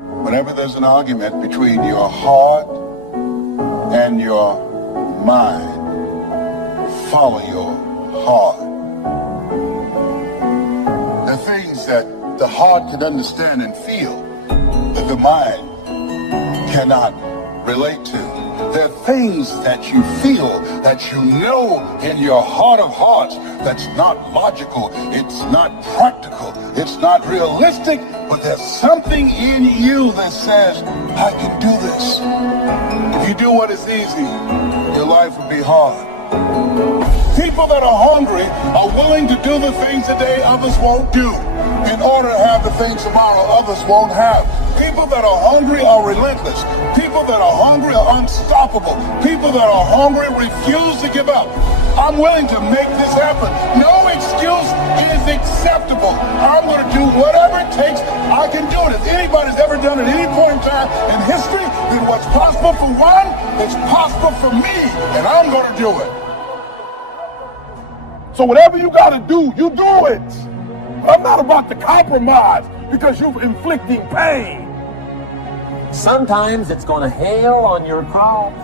Whenever there's an argument between your heart and your mind, follow your heart. The things that the heart can understand and feel that the mind cannot relate to. There are things that you feel, that you know in your heart of hearts, that's not logical, it's not practical, it's not realistic, but there's something in you that says, I can do this. If you do what is easy, your life will be hard. People that are hungry are willing to do the things today others won't do in order to have the things tomorrow others won't have. People that are hungry are relentless. People that are hungry are unstoppable. People that are hungry refuse to give up. I'm willing to make this happen. No excuse is acceptable. I'm going to do whatever it takes. I can do it. If anybody's ever done it at any point in time in history, then what's possible for one is possible for me, and I'm going to do it. So whatever you got to do, you do it. I'm not about to compromise because you're inflicting pain. Sometimes it's going to hail on your cross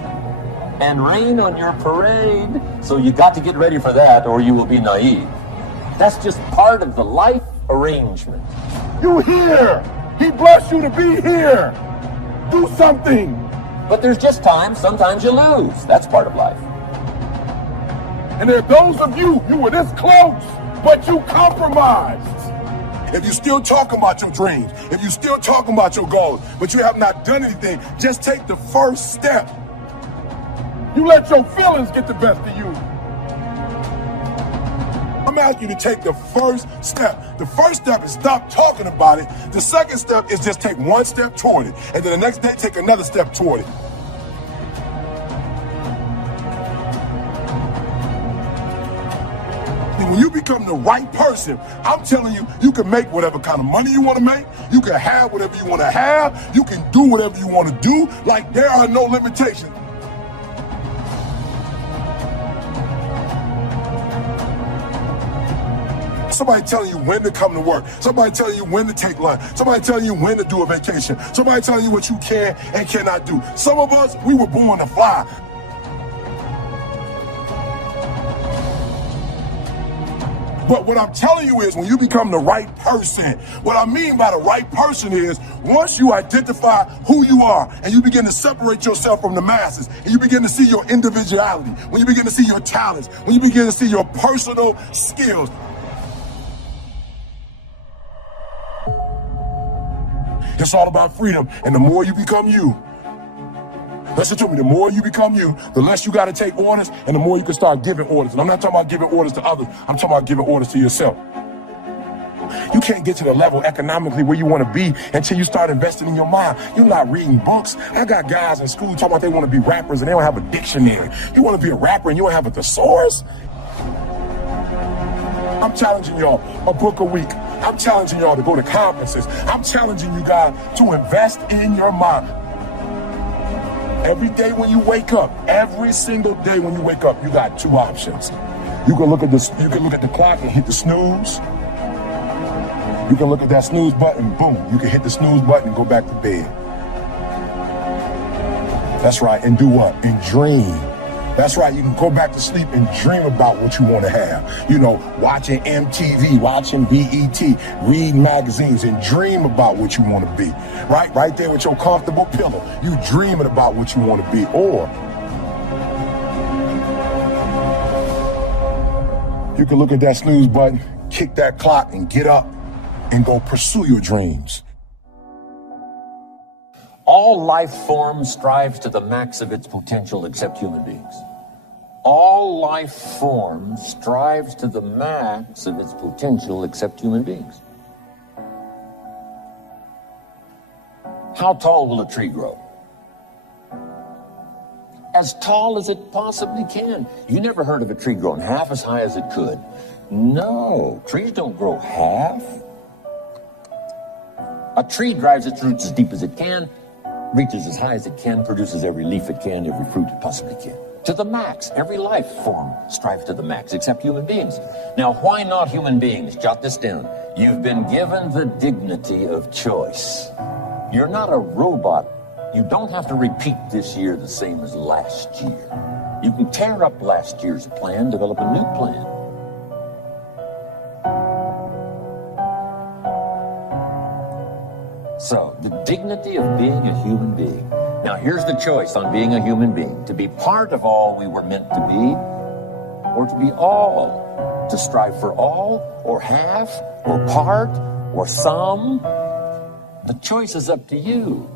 and rain on your parade. So you got to get ready for that or you will be naive. That's just part of the life arrangement. You here. He blessed you to be here. Do something. But there's just times, sometimes you lose. That's part of life. And there are those of you were this close, but you compromised. If you're still talking about your dreams, if you're still talking about your goals, but you have not done anything, just take the first step. You let your feelings get the best of you. I'm asking you to take the first step. The first step is stop talking about it. The second step is just take one step toward it. And then the next day, take another step toward it. When you become the right person, I'm telling you, you can make whatever kind of money you want to make. You can have whatever you want to have. You can do whatever you want to do. Like, there are no limitations. Somebody telling you when to come to work. Somebody telling you when to take lunch. Somebody telling you when to do a vacation. Somebody telling you what you can and cannot do. Some of us, we were born to fly. But what I'm telling you is when you become the right person, what I mean by the right person is once you identify who you are and you begin to separate yourself from the masses and you begin to see your individuality, when you begin to see your talents, when you begin to see your personal skills. It's all about freedom. And the more you become you, listen to me, the more you become you, the less you got to take orders and the more you can start giving orders. And I'm not talking about giving orders to others. I'm talking about giving orders to yourself. You can't get to the level economically where you want to be until you start investing in your mind. You're not reading books. I got guys in school talking about they want to be rappers and they don't have a dictionary. You want to be a rapper and you don't have a thesaurus? I'm challenging y'all a book a week. I'm challenging y'all to go to conferences. I'm challenging you guys to invest in your mind. Every day when you wake up, every single day when you wake up, you got two options. You can look at the clock and hit the snooze. You can look at that snooze button, boom. You can hit the snooze button and go back to bed. That's right, and do what? And dream. That's right, you can go back to sleep and dream about what you want to have. You know, watching MTV, watching BET, reading magazines, and dream about what you want to be. Right there with your comfortable pillow. You dreaming about what you want to be. Or you can look at that snooze button, kick that clock, and get up and go pursue your dreams. All life forms strives to the max of its potential except human beings. All life forms strives to the max of its potential except human beings. How tall will a tree grow? As tall as it possibly can. You never heard of a tree growing half as high as it could. No, trees don't grow half. A tree drives its roots as deep as it can, reaches as high as it can, produces every leaf it can, every fruit it possibly can. To the max. Every life form strives to the max, except human beings. Now, why not human beings? Jot this down. You've been given the dignity of choice. You're not a robot. You don't have to repeat this year the same as last year. You can tear up last year's plan, develop a new plan. So, the dignity of being a human being. Now, here's the choice on being a human being. To be part of all we were meant to be, or to be all. To strive for all, or half, or part, or some. The choice is up to you.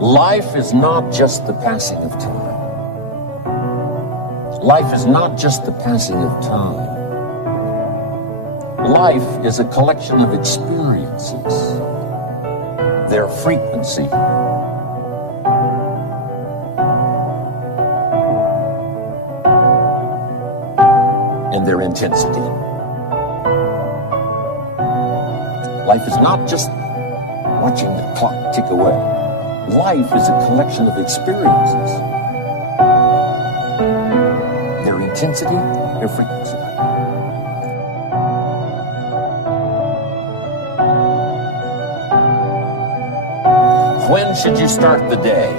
Life is not just the passing of time. Life is not just the passing of time. Life is a collection of experiences, their frequency, and their intensity. Life is not just watching the clock tick away. Life is a collection of experiences, their intensity, their frequency. When should you start the day?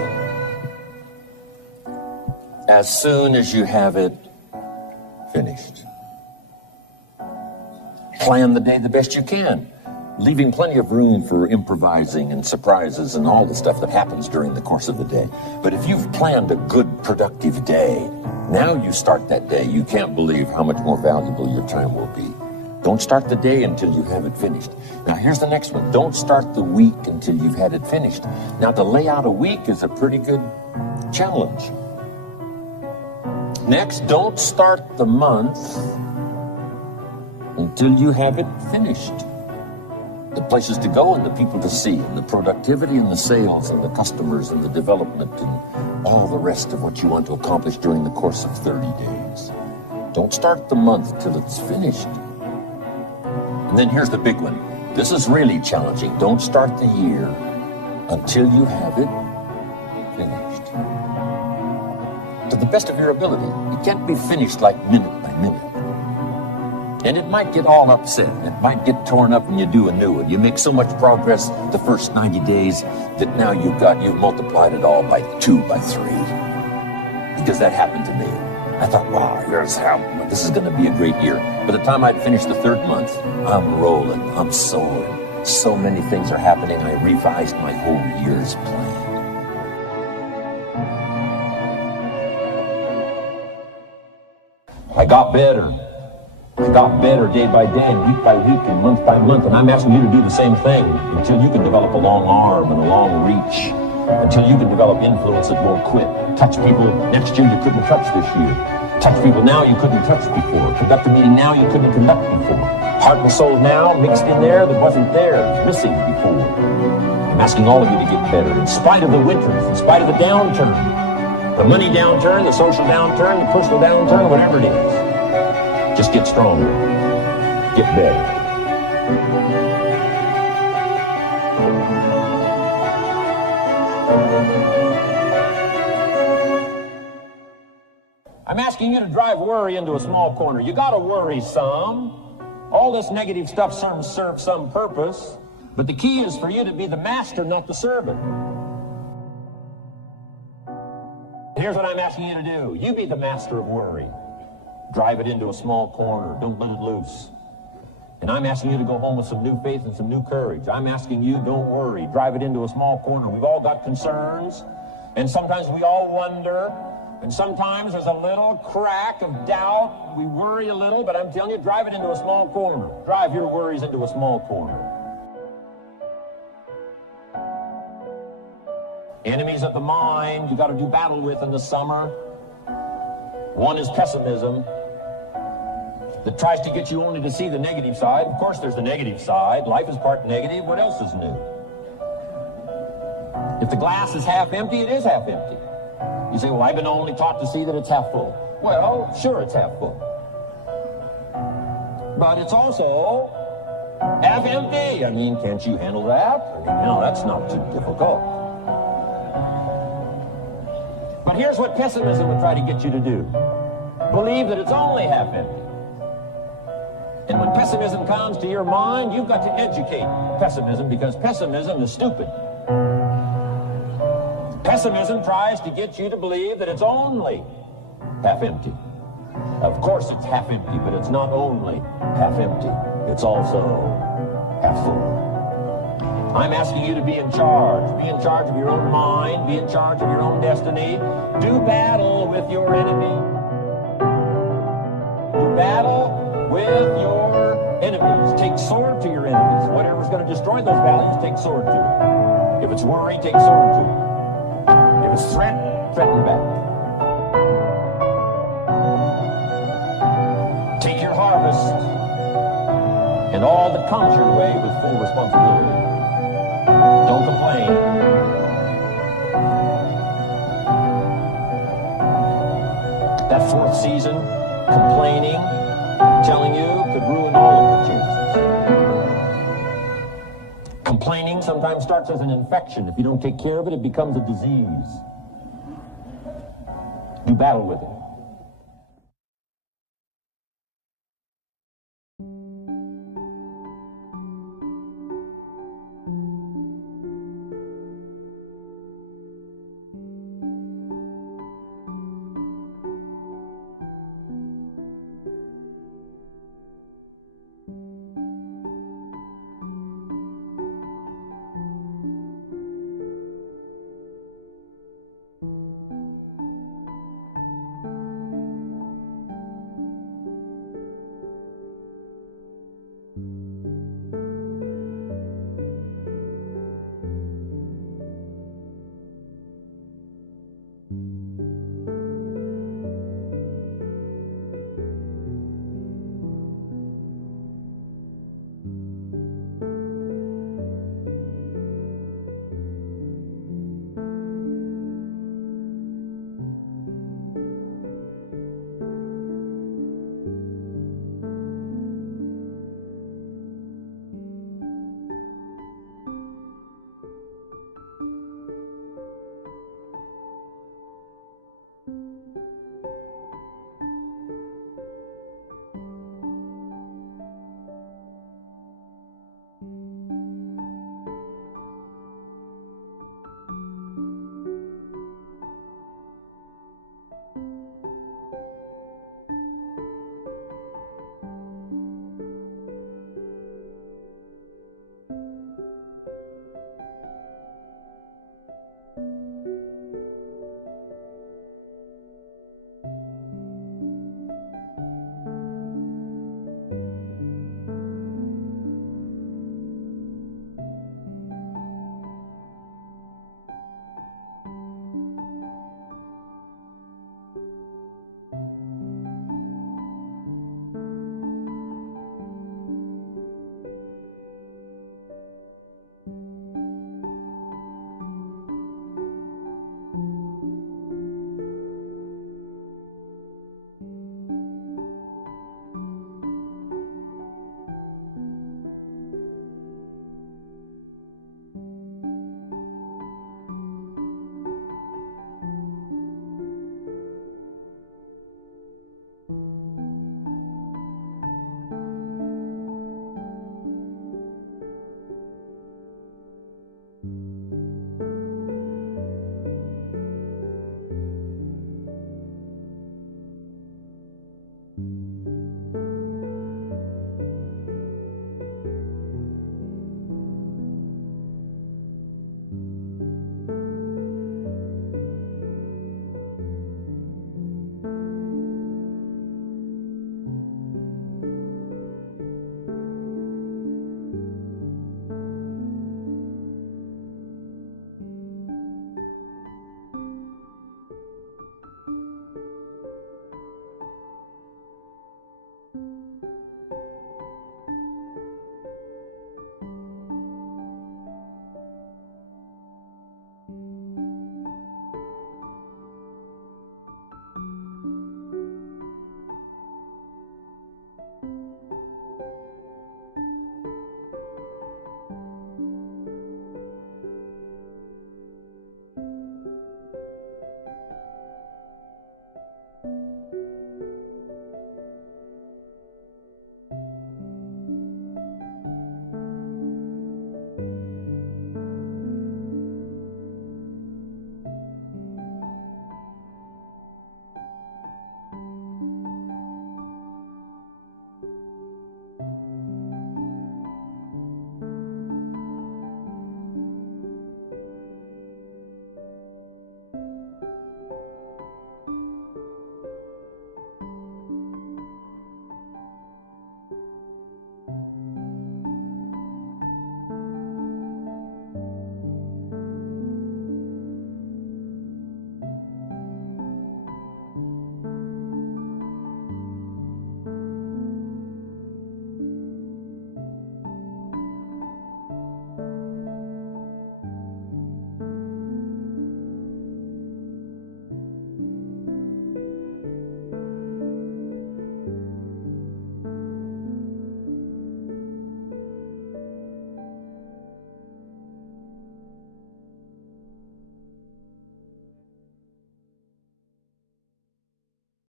As soon as you have it finished. Plan the day the best you can, leaving plenty of room for improvising and surprises and all the stuff that happens during the course of the day. But if you've planned a good, productive day, now you start that day, you can't believe how much more valuable your time will be. Don't start the day until you have it finished. Now, here's the next one. Don't start the week until you've had it finished. Now, to lay out a week is a pretty good challenge. Next, don't start the month until you have it finished. The places to go and the people to see, and the productivity and the sales and the customers and the development and all the rest of what you want to accomplish during the course of 30 days. Don't start the month till it's finished. And then here's the big one. This is really challenging. Don't start the year until you have it finished. To the best of your ability. It can't be finished like minute by minute. And it might get all upset. It might get torn up when you do a new one. You make so much progress the first 90 days that now you've multiplied it all by 2, by 3. Because that happened to me. I thought, wow, this is going to be a great year. By the time I'd finished the 3rd month, I'm rolling, I'm soaring. So many things are happening, I revised my whole year's plan. I got better. I got better day by day, week by week, and month by month. And I'm asking you to do the same thing until you can develop a long arm and a long reach. Until you can develop influence that won't quit. Touch people next year you couldn't touch this year. Touch people now you couldn't touch before. Conduct a meeting now you couldn't conduct before. Heart and soul now mixed in there that wasn't there, missing before. I'm asking all of you to get better in spite of the winters, in spite of the downturn. The money downturn, the social downturn, the personal downturn, whatever it is. Just get stronger. Get better. I'm asking you to drive worry into a small corner. You gotta worry some. All this negative stuff serves some purpose. But the key is for you to be the master, not the servant. Here's what I'm asking you to do. You be the master of worry. Drive it into a small corner. Don't let it loose. And I'm asking you to go home with some new faith and some new courage. I'm asking you, don't worry. Drive it into a small corner. We've all got concerns. And sometimes we all wonder. And sometimes there's a little crack of doubt. We worry a little, but I'm telling you, drive it into a small corner. Drive your worries into a small corner. Enemies of the mind you got to do battle with in the summer. One is pessimism that tries to get you only to see the negative side. Of course, there's the negative side. Life is part negative. What else is new? If the glass is half empty, it is half empty. You say, well, I've been only taught to see that it's half full. Well, sure, it's half full. But it's also half empty. I mean, can't you handle that? No, that's not too difficult. But here's what pessimism would try to get you to do. Believe that it's only half empty. And when pessimism comes to your mind, you've got to educate pessimism, because pessimism is stupid. Pessimism tries to get you to believe that it's only half empty. Of course it's half empty, but it's not only half empty. It's also half full. I'm asking you to be in charge. Be in charge of your own mind. Be in charge of your own destiny. Do battle with your enemy. Do battle with your enemies. Take sword to your enemies. Whatever's going to destroy those values, take sword to it. If it's worry, take sword to it. If it's threat, threaten back. Take your harvest and all that comes your way with full responsibility. Don't complain. That fourth season, complaining, I'm telling you, could ruin all of your chances. Complaining sometimes starts as an infection. If you don't take care of it, it becomes a disease. Do battle with it.